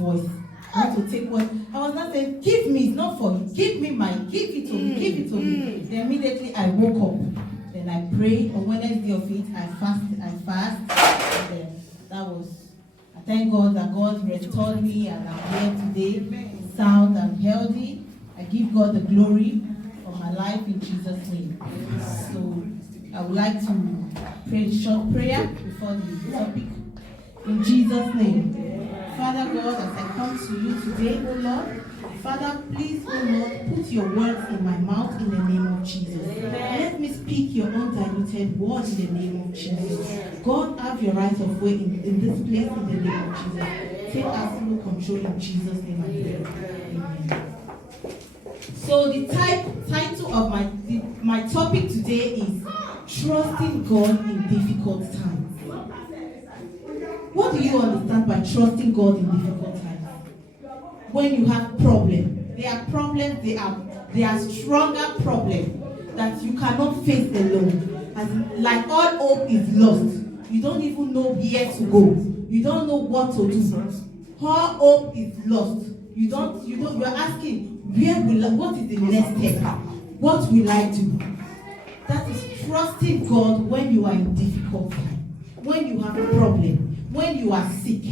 voice. I want to take what I was not saying, give me, it's not for you. Give me mine, give it to me, give it to me. Then immediately I woke up. Then I prayed. On Wednesday of it, I fast. And then that was, I thank God that God restored me and I'm here today, sound and healthy. I give God the glory for my life in Jesus' name. So I would like to pray a short prayer before the topic. In Jesus' name. Father God, as I come to you today, O Lord, Father, please, O Lord, put your words in my mouth in the name of Jesus. Let me speak your undiluted word in the name of Jesus. God, have your right of way in this place in the name of Jesus. Take absolute control in Jesus' name, I pray. Amen. So the title of my topic today is Trusting God in Difficult Times. What do you understand by trusting God in difficult times? When you have problems, there are problems, they are stronger problems that you cannot face alone. And like all hope is lost. You don't even know where to go. You don't know what to do. All hope is lost. You are asking, what is the next step? What will I do? That is trusting God when you are in difficult time, when you have a problem. When you are sick,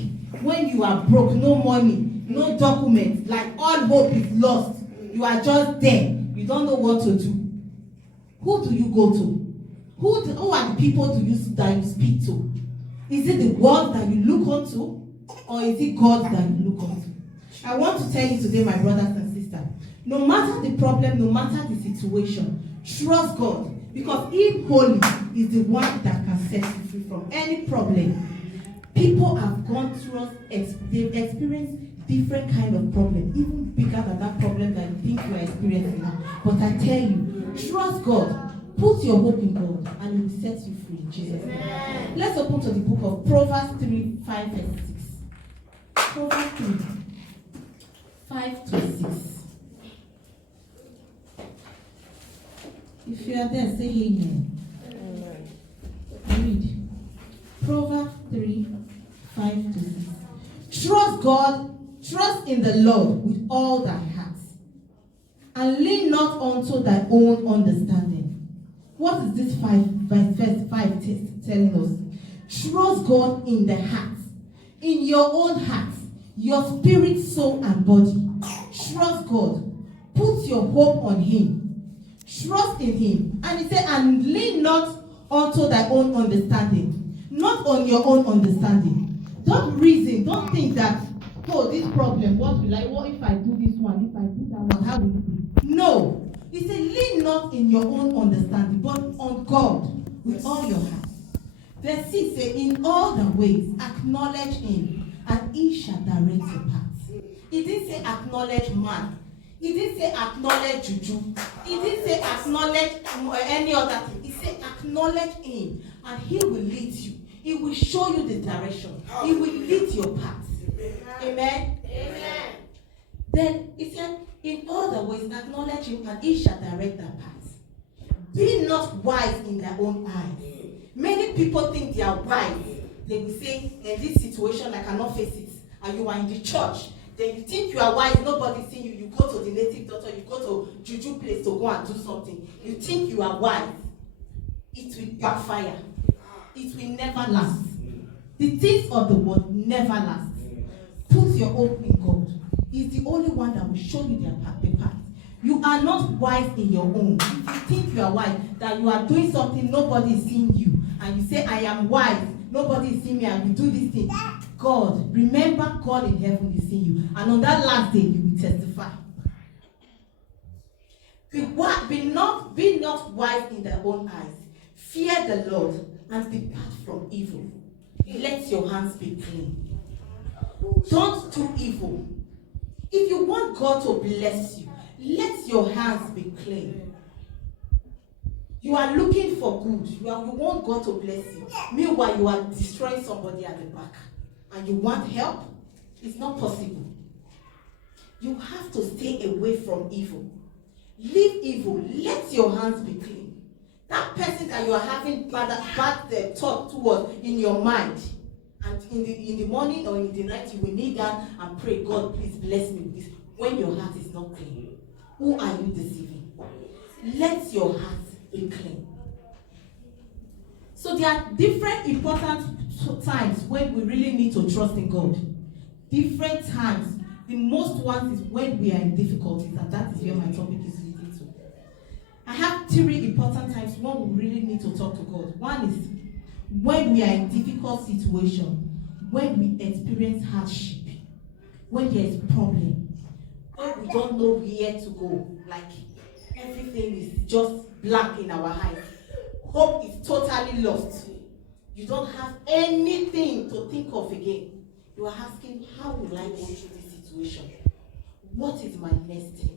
when you are broke, no money, no documents, like all hope is lost. You are just there. You don't know what to do. Who do you go to? Who are the people that you speak to? Is it the world that you look onto? Or is it God that you look onto? I want to tell you today, my brothers and sisters, no matter the problem, no matter the situation, trust God. Because He holy is the one that can set you free from any problem. People have gone through us, they've experienced different kind of problems, even bigger than that problem that you think you are experiencing now. But I tell you, trust God, put your hope in God, and He will set you free in Jesus' name. Let's open to the book of Proverbs 3, 5 and 6. Proverbs 3, 5 to 6. If you are there, say amen. Read. Proverbs 3, 5 to 6. Trust God, trust in the Lord with all thy heart, and lean not unto thy own understanding. What is this verse 5 telling us? Trust God in the heart, in your own heart, your spirit, soul, and body. Trust God. Put your hope on Him. Trust in Him. And He said, and lean not unto thy own understanding. Not on your own understanding. Don't reason. Don't think that, oh, this problem, what will I, what if I do this one, if I do that one, how will it be? No. He said, lean not in your own understanding, but on God with all your heart. Verse 6 says, in all the ways acknowledge Him, and He shall direct your paths. He didn't say acknowledge man. He didn't say acknowledge juju. He didn't say acknowledge any other thing. He said acknowledge Him, and He will lead you. He will show you the direction. He will lead your path. Amen. Amen. Then He said, in all the ways acknowledge Him, and He shall direct their paths. Be not wise in their own eyes. Many people think they are wise. They will say, in this situation I cannot face it. And you are in the church. Then you think you are wise, nobody seeing you. You go to the native doctor, you go to juju place to go and do something. You think you are wise. It will backfire. It will never last. The things of the world never last. Put your hope in God. He's the only one that will show you the path. You are not wise in your own. If you think you are wise, that you are doing something, nobody is seeing you, and you say, I am wise, nobody is seeing me, and you do this thing. God, remember God in heaven is seeing you. And on that last day, you will testify. Be not wise in their own eyes. Fear the Lord and depart from evil. Let your hands be clean. Don't do evil. If you want God to bless you, let your hands be clean. You are looking for good. You want God to bless you. Meanwhile, you are destroying somebody at the back. And you want help? It's not possible. You have to stay away from evil. Leave evil. Let your hands be clean. That person that you are having bad thought towards in your mind, and in the morning or in the night, you will kneel down and pray, God, please bless me with this. When your heart is not clean, who are you deceiving? Let your heart be clean. So there are different important times when we really need to trust in God. Different times. The most one is when we are in difficulties, and that is where my topic is leading to. I have 3 important times when we really need to talk to God. One is when we are in difficult situation, when we experience hardship, when there is problem, when we don't know where to go, like everything is just black in our eyes. Hope is totally lost. You don't have anything to think of again. You are asking, how will I go through this situation? What is my next step?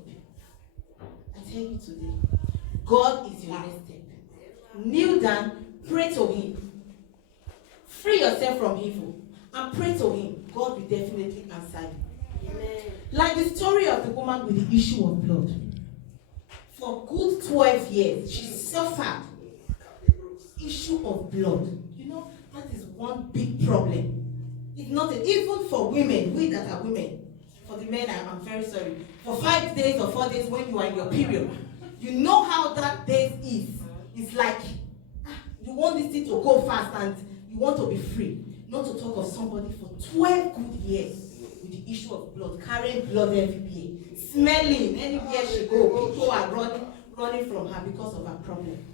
I tell you today, God is your next step. Kneel down, pray to Him. Free yourself from evil and pray to Him. God will definitely answer you. Amen. Like the story of the woman with the issue of blood. For good 12 years, she suffered issue of blood. You know, that is one big problem. It's not even for women, we that are women. For the men, I'm very sorry. For 5 days or 4 days when you are in your period, you know how that day is. It's like you want this thing to go fast and you want to be free. Not to talk of somebody for 12 good years with the issue of blood, carrying blood everywhere, smelling anywhere she go. People are running from her because of her problem.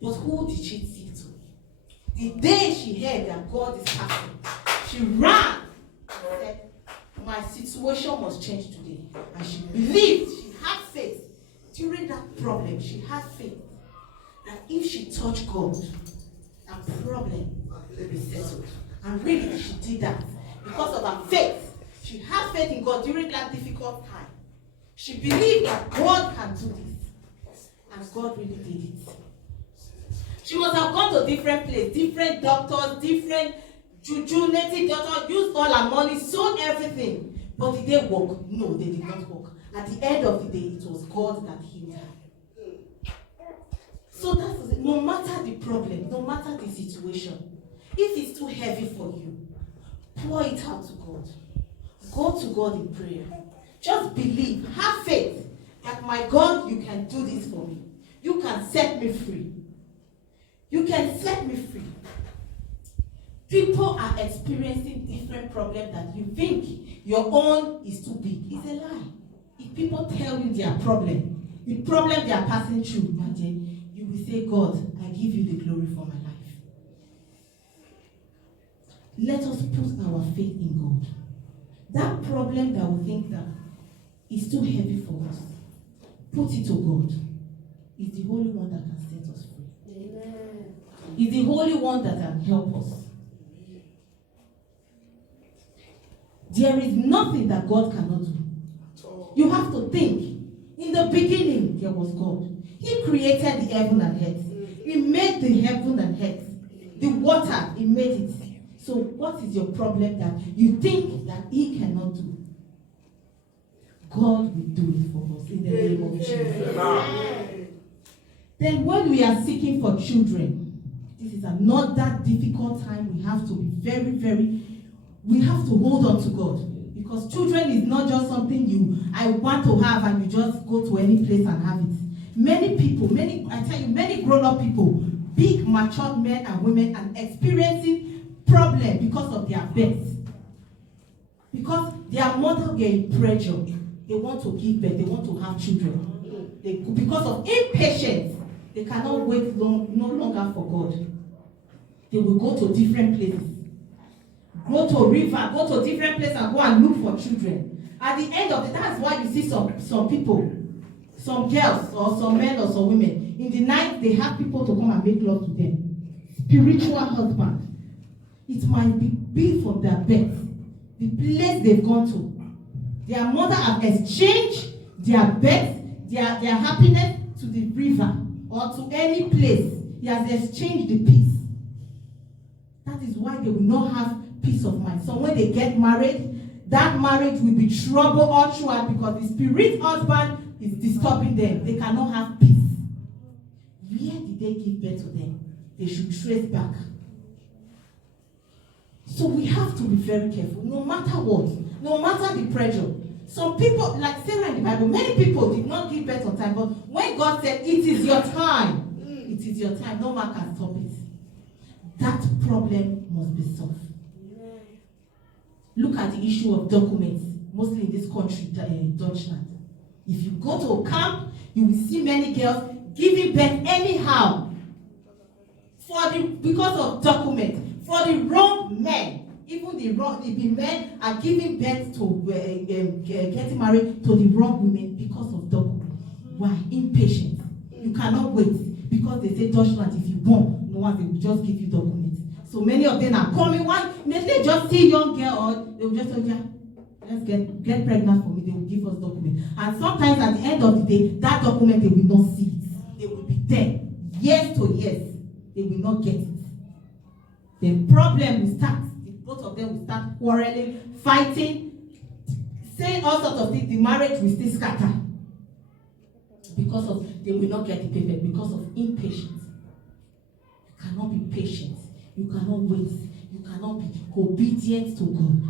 But who did she seek to? The day she heard that God is passing, she ran and said, my situation must change today. And she believed, she had faith. During that problem, she had faith that if she touched God, that problem will be settled. And really, she did that. Because of her faith, she had faith in God during that difficult time. She believed that God can do this. And God really did it. She must have gone to different places, different doctors, different juju, native doctors, used all her money, sold everything. But did they work? No, they did not work. At the end of the day, it was God that healed her. So that's it. No matter the problem, no matter the situation, if it's too heavy for you, pour it out to God. Go to God in prayer. Just believe, have faith that my God, you can do this for me. You can set me free. You can set me free. People are experiencing different problems that you think your own is too big. It's a lie. If people tell you their problem, the problem they are passing through, imagine, you will say, God, I give you the glory for my life. Let us put our faith in God. That problem that we think that is too heavy for us, put it to God. He's the only one that can set us free. Amen. He's the only one that can help us. There is nothing that God cannot do. You have to think. In the beginning, there was God. He created the heaven and earth. He made the heaven and earth. The water, He made it. So what is your problem that you think that He cannot do? God will do it for us in the name of Jesus. Then when we are seeking for children, this is another difficult time. We have to be we have to hold on to God. Because children is not just something I want to have and you just go to any place and have it. Many people, many grown-up people, big matured men and women are experiencing problems because of their birth. Because their mother get pressure. They want to give birth, they want to have children. Because of impatience, they cannot wait no longer for God. They will go to different places. Go to a river, go to a different place and go and look for children. At the end of that's why you see some people, some girls or some men or some women, in the night they have people to come and make love to them. Spiritual husband. It might be from their birth, the place they've gone to. Their mother have exchanged their birth, their happiness to the river or to any place. He has exchanged the peace. That is why they will not have peace of mind. So when they get married, that marriage will be trouble all throughout because the spirit husband is disturbing them. They cannot have peace. Where did they give birth to them? They should trace back. So we have to be very careful, no matter what, no matter the pressure. Some people, like Sarah in the Bible, many people did not give birth on time, but when God said, it is your time, it is your time, no man can stop it. That problem must be solved. Look at the issue of documents, mostly in this country, Deutschland. If you go to a camp, you will see many girls giving birth anyhow because of documents, for the wrong men. Even the men are giving birth to getting married to the wrong women because of documents. Why? Impatience. You cannot wait because they say Deutschland, if you born, no one, they will just give you documents. So many of them are coming. One, they just see a young girl, or they will just say, yeah, let's get pregnant for me. They will give us documents. And sometimes at the end of the day, that document, they will not see it. They will be there. Years to years, they will not get it. The problem will start. Both of them will start quarreling, fighting, saying all sorts of things. The marriage will still scatter. Because of, they will not get the payment, because of impatience. You cannot be patient. You cannot wait. You cannot be obedient to God.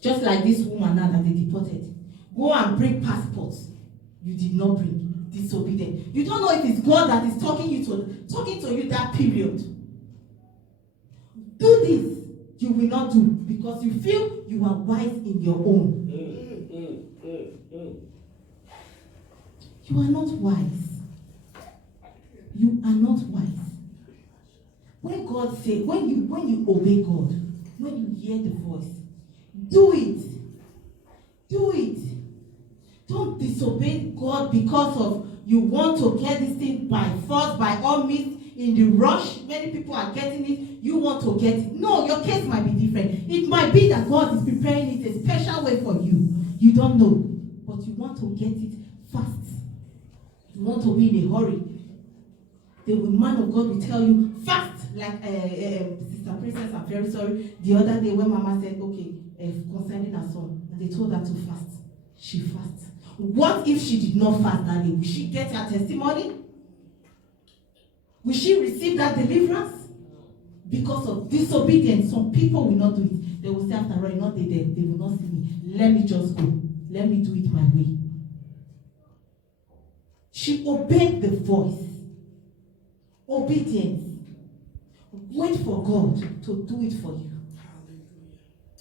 Just like this woman now that they deported. Go and bring passports. You did not bring. Disobedient. You don't know if it's God that is talking to you that period. Do this. You will not do because you feel you are wise in your own. You are not wise. You are not wise. When God says, when you obey God, when you hear the voice, do it. Do it. Don't disobey God because of you want to get this thing by force, by all means, in the rush. Many people are getting it. You want to get it. No, your case might be different. It might be that God is preparing it a special way for you. You don't know. But you want to get it fast. You want to be in a hurry. The man of God will tell you fast. Like Sister Princess, I'm very sorry. The other day when Mama said, okay, concerning her son, and they told her to fast. She fasts. What if she did not fast that day? Will she get her testimony? Will she receive that deliverance? Because of disobedience, some people will not do it. They will say after all, not they will not see me. Let me just go. Let me do it my way. She obeyed the voice. Obedience. Wait for God to do it for you.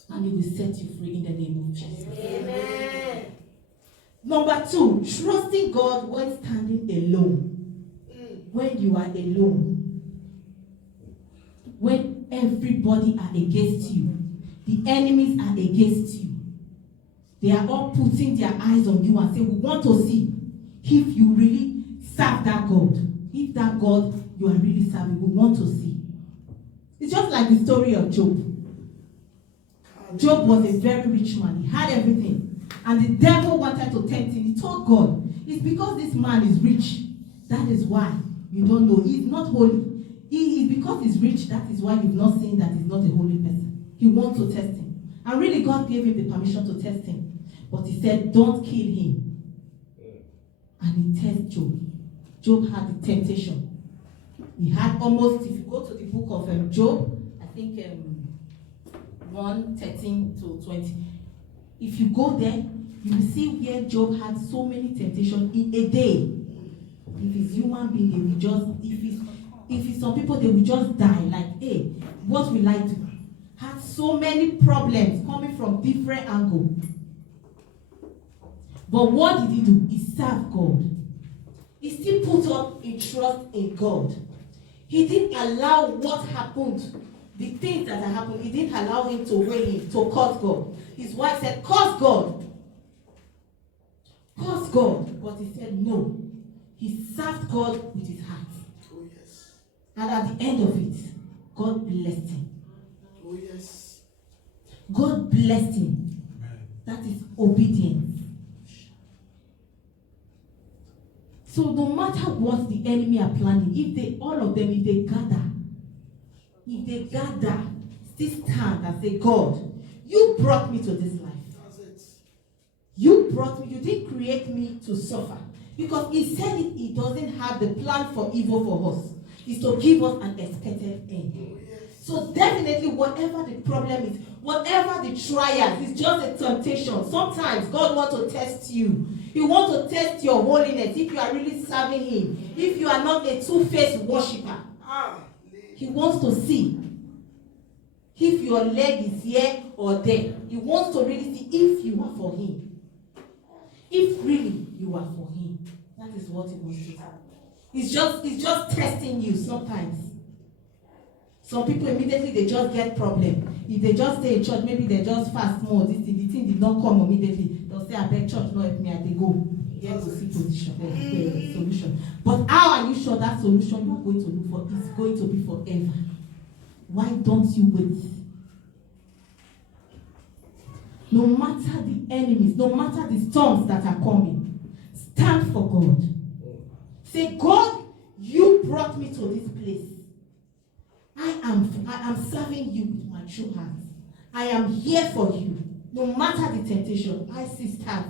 And He will set you free in the name of Jesus. Amen. Number 2, trusting God when standing alone. When you are alone. When everybody are against you. The enemies are against you. They are all putting their eyes on you and say, we want to see if you really serve that God. If that God you are really serving, we want to see. It's just like the story of Job. Job was a very rich man. He had everything. And the devil wanted to tempt him. He told God, it's because this man is rich. That is why you don't know. He's not holy. He is because he's rich. That is why you've not seen that he's not a holy person. He wants to test him. And really God gave him the permission to test him. But he said, don't kill him. And he tested Job. Job had the temptation. He had almost, if you go to the book of Job, I think 1:13-20. If you go there, you will see where Job had so many temptations in a day. If it's human being, they will just, if it's some people, they will just die. Like, hey, what will I do? Had so many problems coming from different angles. But what did he do? He served God. He still put up his trust in God. He didn't allow what happened, the things that had happened, he didn't allow him to weigh him, to curse God. His wife said, curse God. Curse God. But he said no. He served God with his heart. Oh, yes. And at the end of it, God blessed him. Oh, yes. God blessed him. That is obedience. So no matter what the enemy are planning, if they gather, still stand and say, God, you brought me to this life. You brought me, you didn't create me to suffer. Because he said it, he doesn't have the plan for evil for us. is to give us an expected end. Oh, yes. So definitely, whatever the problem is, whatever the trial, it's just a temptation. Sometimes God wants to test you. He wants to test your holiness if you are really serving Him. If you are not a two-faced worshiper, He wants to see if your leg is here or there. He wants to really see if you are for Him. If really you are for Him, that is what He wants to do. He's just testing you sometimes. Some people immediately they just get problem. If they just stay in church, maybe they just fast more. The thing did not come immediately. They'll say, I beg church, no help me, I they go. Here to see solution. But how are you sure that solution you are going to look for is going to be forever? Why don't you wait? No matter the enemies, no matter the storms that are coming, stand for God. Say, God, you brought me to this place. I am serving you with my true heart. I am here for you. No matter the temptation, my sister.